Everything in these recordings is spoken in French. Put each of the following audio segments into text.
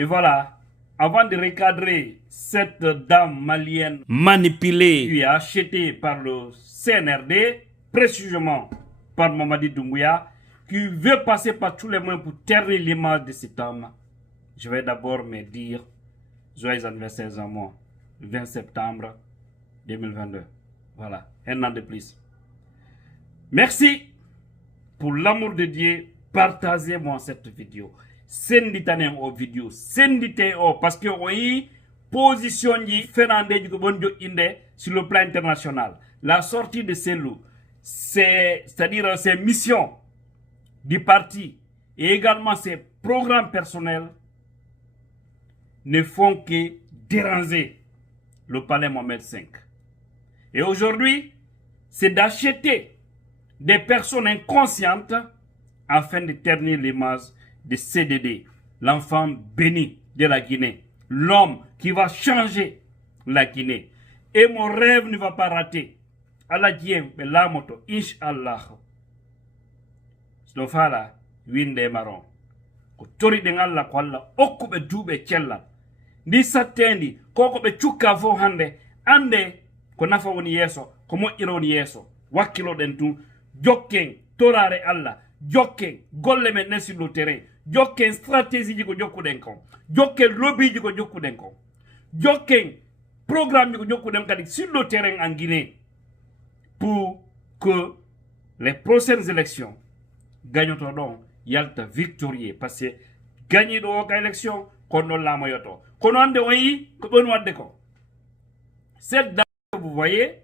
Et voilà, avant de recadrer cette dame malienne manipulée puis achetée par le CNRD, précisément par Mamadi Doumbouya, qui veut passer par tous les moyens pour ternir l'image de cet homme, je vais d'abord me dire joyeux anniversaire à moi, 20 septembre 2022. Voilà, un an de plus. Merci pour l'amour de Dieu. Partagez-moi cette vidéo. Senditane o vidéo. Sendite o parce que oui, position yi Fernandez du Bonjo Inde sur le plan international. La sortie de Selou, c'est-à-dire ses missions du parti et également ses programmes personnels ne font que déranger le palais Mohamed V. Et aujourd'hui, c'est d'acheter des personnes inconscientes afin de ternir l'image de CDD, l'enfant béni de la Guinée, l'homme qui va changer la Guinée. Et mon rêve ne va pas rater. Allah diem la moto, Inch'Allah. Stofala, winde maron. Ko tori de Allah ko Allah okkube dube cella. Ndi sattendi koko be cukka fo hande ande ko nafa woni yeso ko moƴƴiro woni yeso wakkilo den tu jokken torare Allah jokken golle men nesi le terrain jokken stratégie ji ko jokkuden kon jokken lobby ji ko jokkuden kon jokken programme ji ko jokkuden kadi sur le terrain en Guinée pour que les prochaines élections gagnoto don yalta victorieux parce que gagner do ka élection kon non la moyoto kono ande oyi ko bon wadde ko cette dame que vous voyez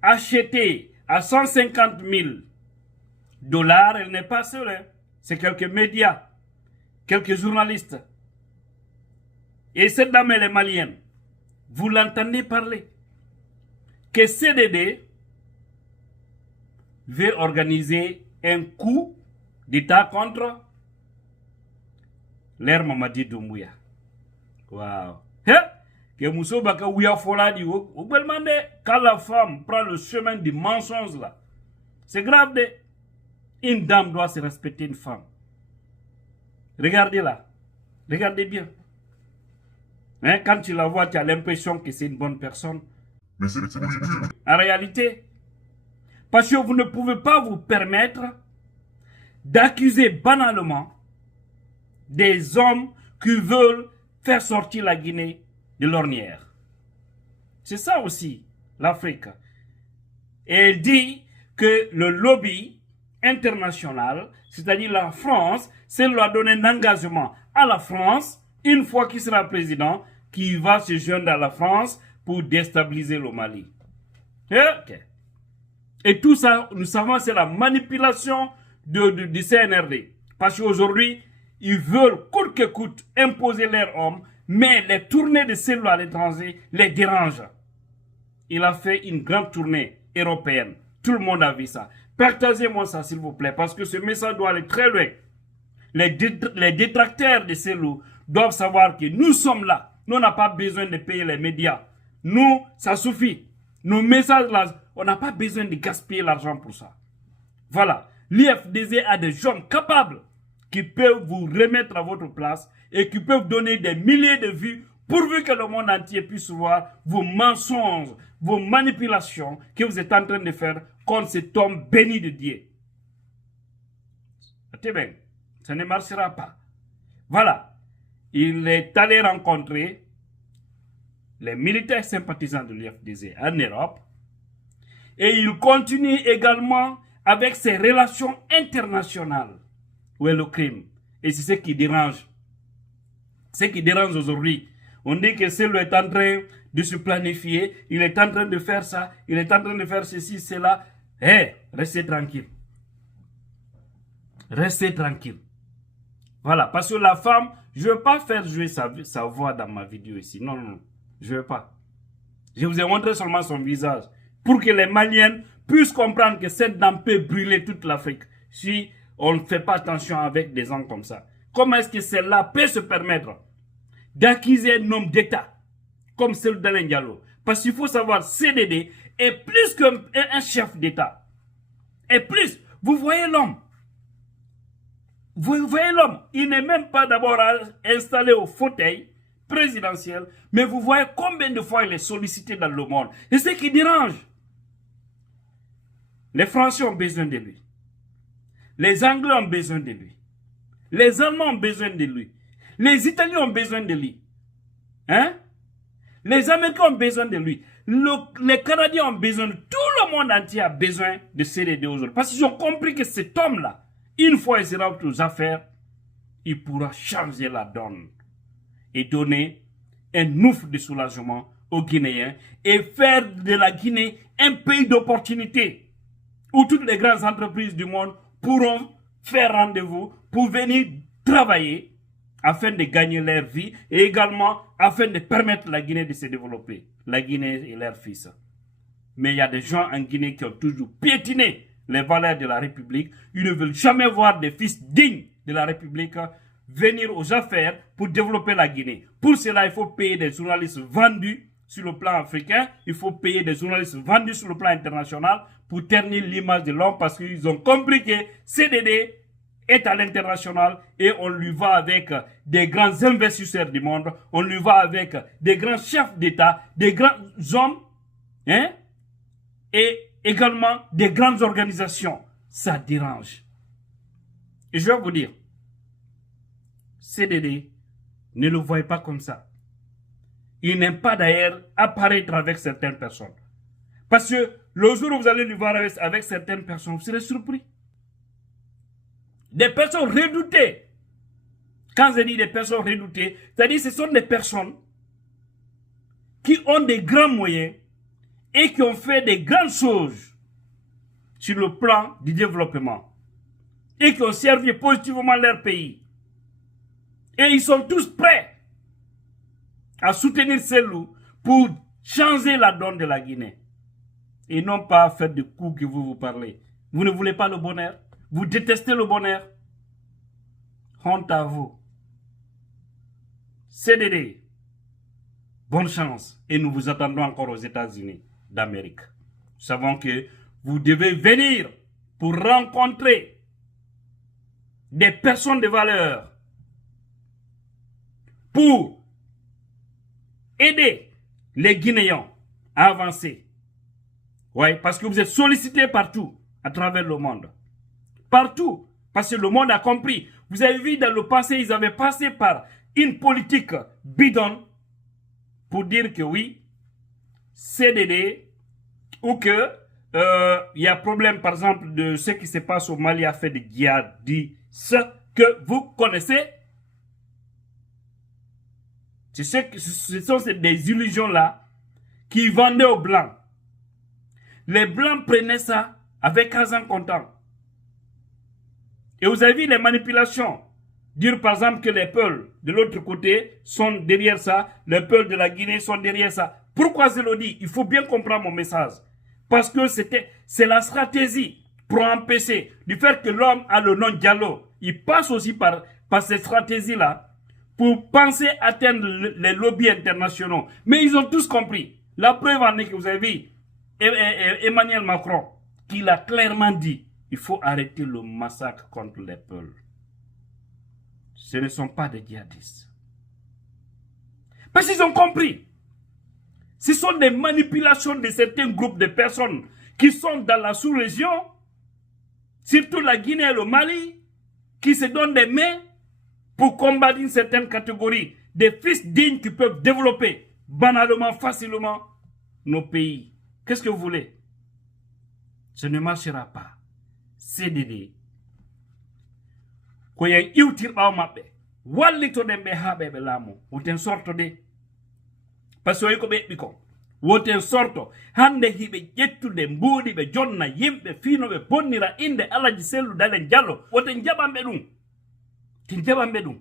achetée à 150 000 $, elle n'est pas seule, hein. C'est quelques médias, quelques journalistes. Et cette dame, elle est malienne. Vous l'entendez parler. Que CDD veut organiser un coup d'État contre l'ère Mamadi Doumbouya. Waouh. Que Mousso Baka Ouya Fola dit, quand la femme prend le chemin du mensonge là, c'est grave de. Une dame doit se respecter une femme. Regardez là. Regardez bien. Hein, quand tu la vois, tu as l'impression que c'est une bonne personne. Mais c'est En réalité, parce que vous ne pouvez pas vous permettre d'accuser banalement des hommes qui veulent faire sortir la Guinée de l'ornière. C'est ça aussi, l'Afrique. Et elle dit que le lobby international, c'est-à-dire la France, c'est lui a donné un engagement à la France, une fois qu'il sera président, qui va se joindre à la France pour déstabiliser le Mali. Okay. Et tout ça, nous savons, c'est la manipulation du CNRD. Parce qu'aujourd'hui, ils veulent coûte que coûte imposer leurs hommes, mais les tournées de cellules à l'étranger les dérangent. Il a fait une grande tournée européenne. Tout le monde a vu ça. Partagez-moi ça, s'il vous plaît, parce que ce message doit aller très loin. Les détracteurs de ces loups doivent savoir que nous sommes là. Nous n'avons pas besoin de payer les médias. Nous, ça suffit. Nos messages là, on n'a pas besoin de gaspiller l'argent pour ça. Voilà. L'IFDZ a des gens capables qui peuvent vous remettre à votre place et qui peuvent donner des milliers de vues pourvu que le monde entier puisse voir vos mensonges, vos manipulations que vous êtes en train de faire contre cet homme béni de Dieu. C'est bien, ça ne marchera pas. Voilà, il est allé rencontrer les militaires sympathisants de l'IFDZ en Europe et il continue également avec ses relations internationales. Où est le crime? Et c'est ce qui dérange. Ce qui dérange aujourd'hui. On dit que celui est en train de se planifier, il est en train de faire ça, il est en train de faire ceci, cela. Restez tranquille. Restez tranquille. Voilà, parce que la femme, je ne veux pas faire jouer sa voix dans ma vidéo ici. Non, non, non, je ne veux pas. Je vous ai montré seulement son visage pour que les Maliennes puissent comprendre que cette dame peut brûler toute l'Afrique si on ne fait pas attention avec des gens comme ça. Comment est-ce que celle-là peut se permettre d'accuser un homme d'État comme celui d'Alain Diallo? Parce qu'il faut savoir, CDD est plus qu'un chef d'État. Et plus, vous voyez l'homme. Vous voyez l'homme, il n'est même pas d'abord installé au fauteuil présidentiel, mais vous voyez combien de fois il est sollicité dans le monde. Et ce qui dérange, les Français ont besoin de lui. Les Anglais ont besoin de lui. Les Allemands ont besoin de lui. Les Italiens ont besoin de lui. Hein? Les Américains ont besoin de lui. Les Canadiens ont besoin de... Tout le monde entier a besoin de CDD aujourd'hui. Parce qu'ils ont compris que cet homme-là, une fois il sera aux affaires, il pourra changer la donne et donner un ouf de soulagement aux Guinéens et faire de la Guinée un pays d'opportunité où toutes les grandes entreprises du monde pourront faire rendez-vous pour venir travailler afin de gagner leur vie et également afin de permettre la Guinée de se développer. La Guinée et leurs fils. Mais il y a des gens en Guinée qui ont toujours piétiné les valeurs de la République. Ils ne veulent jamais voir des fils dignes de la République venir aux affaires pour développer la Guinée. Pour cela, il faut payer des journalistes vendus sur le plan africain. Il faut payer des journalistes vendus sur le plan international pour ternir l'image de l'homme parce qu'ils ont compris que CDD est à l'international et on lui va avec des grands investisseurs du monde, on lui va avec des grands chefs d'État, des grands hommes, hein, et également des grandes organisations. Ça dérange. Et je vais vous dire, CDD, ne le voyez pas comme ça. Il n'aime pas d'ailleurs apparaître avec certaines personnes. Parce que le jour où vous allez le voir avec certaines personnes, vous serez surpris. Des personnes redoutées. Quand je dis des personnes redoutées, c'est-à-dire que ce sont des personnes qui ont des grands moyens et qui ont fait des grandes choses sur le plan du développement et qui ont servi positivement leur pays. Et ils sont tous prêts à soutenir ces loups pour changer la donne de la Guinée. Et non pas faire des coups que vous parlez. Vous ne voulez pas le bonheur? Vous détestez le bonheur? Honte à vous. CDD, bonne chance. Et nous vous attendons encore aux États-Unis d'Amérique. Nous savons que vous devez venir pour rencontrer des personnes de valeur, pour aider les Guinéens à avancer. Oui, parce que vous êtes sollicités partout, à travers le monde. Partout, parce que le monde a compris. Vous avez vu dans le passé, ils avaient passé par une politique bidon pour dire que oui, CDD, ou que il y a problème, par exemple, de ce qui se passe au Mali à fait de djihadistes que vous connaissez. Ce sont des illusions-là qui vendaient aux Blancs. Les Blancs prenaient ça avec argent comptant. Et vous avez vu les manipulations. Dire par exemple que les peuples de l'autre côté sont derrière ça, les peuples de la Guinée sont derrière ça. Pourquoi je le dis? Il faut bien comprendre mon message. Parce que c'est la stratégie pour empêcher du fait que l'homme a le nom Diallo. Il passe aussi par cette stratégie-là pour penser atteindre les lobbies internationaux. Mais ils ont tous compris. La preuve en est que vous avez vu Emmanuel Macron, qui l'a clairement dit, il faut arrêter le massacre contre les peuples. Ce ne sont pas des djihadistes. Parce qu'ils ont compris. Ce sont des manipulations de certains groupes de personnes qui sont dans la sous-région, surtout la Guinée et le Mali, qui se donnent des mains pour combattre une certaine catégorie des fils dignes qui peuvent développer banalement, facilement nos pays. Qu'est-ce que vous voulez? Ce ne marchera pas. CDD. Ko yen iwtirɗaw maɓɓe wallitoɗen ɓe haa ɓe laamu woten sorto de par ce que ko ɓeɓɓi ko woten sorto hande hiɓe ƴettude mbuuɗi ɓe jonna yimɓe fiino ɓe bonnira inde Alaji Sellu Dalen Diallo woten jaɓanɓe ɗum tin jaɓanɓe ɗum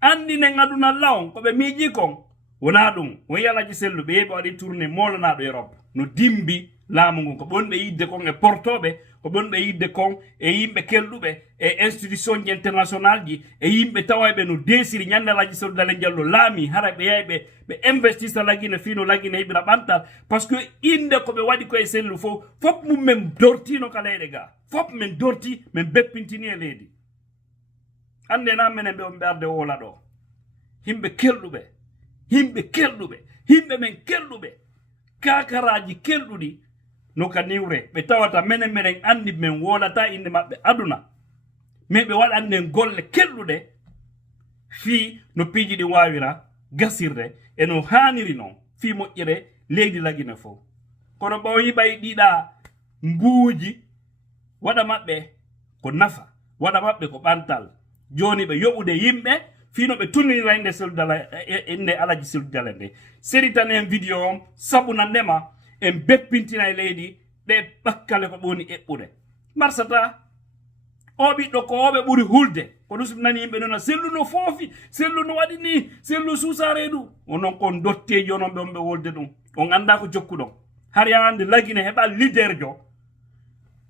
andinen aduna lawon ko ɓe miiji kon wona ɗum woni Alaji Sellu ɓe yeɓe waɗi tourné molanaɗo Europe no dimbi laamu ngu ko bonɓe yidde kon e portoɓe ko bonɓe yidde kon e yimɓe kelɗuɓe e institution ji international ji e yimɓe tawaɓe no desiri ñande alaji Seydou Dalein Diallo laami hara ɓe yahi ɓe investissa lagine fino lagine heɓira ɓantal par ce que inde koɓe waɗi koye sellu fof fop mum min dortino ka leyɗe ga fop min dorti min beppintini e leydi hande na minen ɓe on ɓe arde wola ɗo yimɓe kelɗuɓe yimɓe men kelɗuɓe kakaraji kelɗuɗi no ka niwre ɓe tawata menen andi men wolata inde maɓɓe aduna mais ɓe waɗanden golle kelɗuɗe fi no piiji ɗi wawira gasirde e no haniri noon fi moƴƴere leydi lagine fof kono ɓawo yiɓay ɗiɗa mbuuji waɗa maɓɓe ko nafa waɗa maɓɓe ko ɓantal joni ɓe yoɓude yimɓe fino ɓe tunnira inde alaji Seydou Dalein nde seri tan en vidéo on sabuna ndema en beppintina e leydi ɗe ɓakkale ko ɓoni eɓɓude marsata o ɓiɗɗo ko oɓe ɓuri hulde ko ɗum nani yimɓe nona sellu no foofi sellu no waɗi ni sellu suusare ɗum onon kon dotteji onon ɓe on ɓe wolde ɗum on anda ko jokkuɗon har yahande lagine heɓa leader jo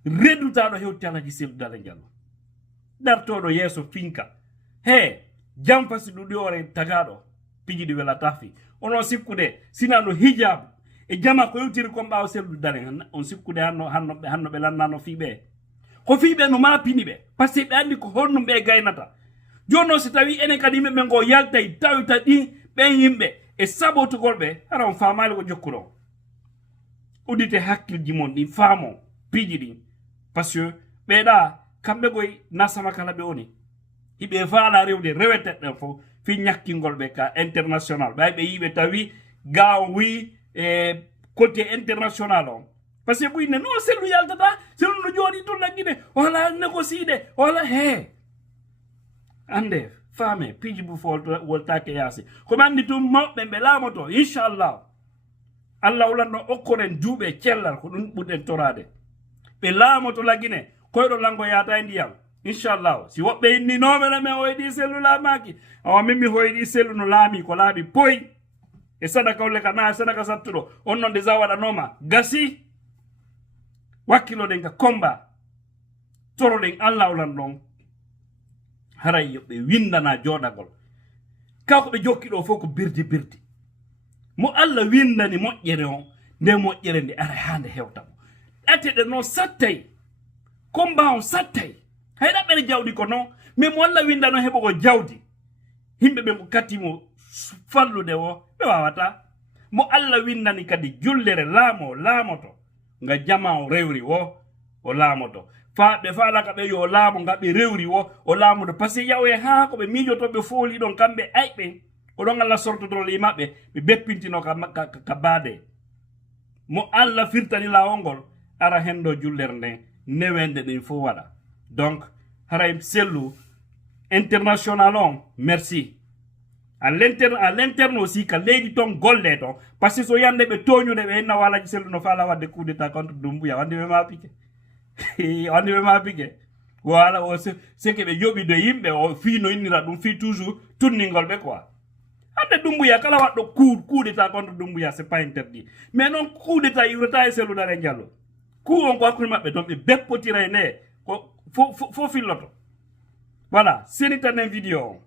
reɗutaɗo hewti alaji Seydou Dalein Diallo dartoɗo yeeso finka he jam fasi ɗuɗi ore tagaɗo piji ɗi welata fi onon sikkude sinano hijabu e jama ko yewtiri kon ɓawa Seydou Dalein on sikkude hanno ɓe lannano fiɓe ko fiɓe no mapini ɓe par ce que ɓe andi ko honnum ɓe gaynata jonno si tawi enen kadi yimɓe ɓe go yaltay tawita ɗi ɓen yimɓe e sabotugol ɓe hara on famali ko jokkuɗon udite hakkilji mon ɗin faamo piiji ɗin par ce que ɓeɗa kamɓe goy nasama kala ɓe oni hiɓe faala rewde reweteɗɗen fof fi ñakkingol ɓe ka international ɓay ɓe yiɓe tawi ga on wi e côté international on par ce que ɓuyne non sellu yaltata sellu no jooɗi to laggine wala négociide wala he ande faame piiji bu fo woltake yaasi komi andi tum mawɓe ɓe laamoto inchallah allah wulanno okkoren duuɓe cellal ko ɗum ɓurɗen torade ɓe laamoto laggine koyɗo lango yaata e ndiyam inchallah si woɓɓe inninoɓe men hoyɗi sellu laamaki awa min mi hoyɗi sellu no laami ko laaɓi poyi e sadaka olle ka na sadaka sattuɗo on noon déjà waɗanoma gasi wakkiloɗen ka combat toroɗen allah ulan ɗon haray yoɓɓe windana joɗagol kako ɓe jokki ɗo fof ko birdi mo allah windani moƴƴere on nde moƴƴere nde ara hande hewtamo ɗateɗe noon sattay combat on sattay hay ɗaɓɓere jawɗi ko noon mais mo allah windano heɓogo jawdi yimɓe ɓe ko kattimo fallude o ɓe wawata mo allah windani kadi jullere laamoto nga jama o rewri o laamoto ɓe faalaka ɓe yo laamo nga ɓe rewri o laamoto par ce que yawoye ha ko ɓe miijotoɓe fooli ɗon kamɓe ayɓe ko ɗon allah sortotolo e maɓɓe ɓe beppintino ka baade mo allah firtani lawol ngol ara hendo jullere nden newende ɗin fof waɗa donc haray sellu international on merci à l'interne aussi ka leydi ton golle ton par ce que so yande ɓe toñude ɓe henna walaji sellu no faala wadde coup d'état contre Doumbouya wandi ɓe ma pique wala o seke ɓe yoɓide yimɓe o fi no innira ɗum fi toujours tunningol ɓe quoi hande Doumbouya kala waɗɗo coup d'état contre Doumbouya c'est pas interdit mais non coup d'état iwrata e Seydou Dalein Diallo coup on ko hakkude maɓɓe toon ɓe beppotira e nde ko fo filloto voilà seni tan en vidéo on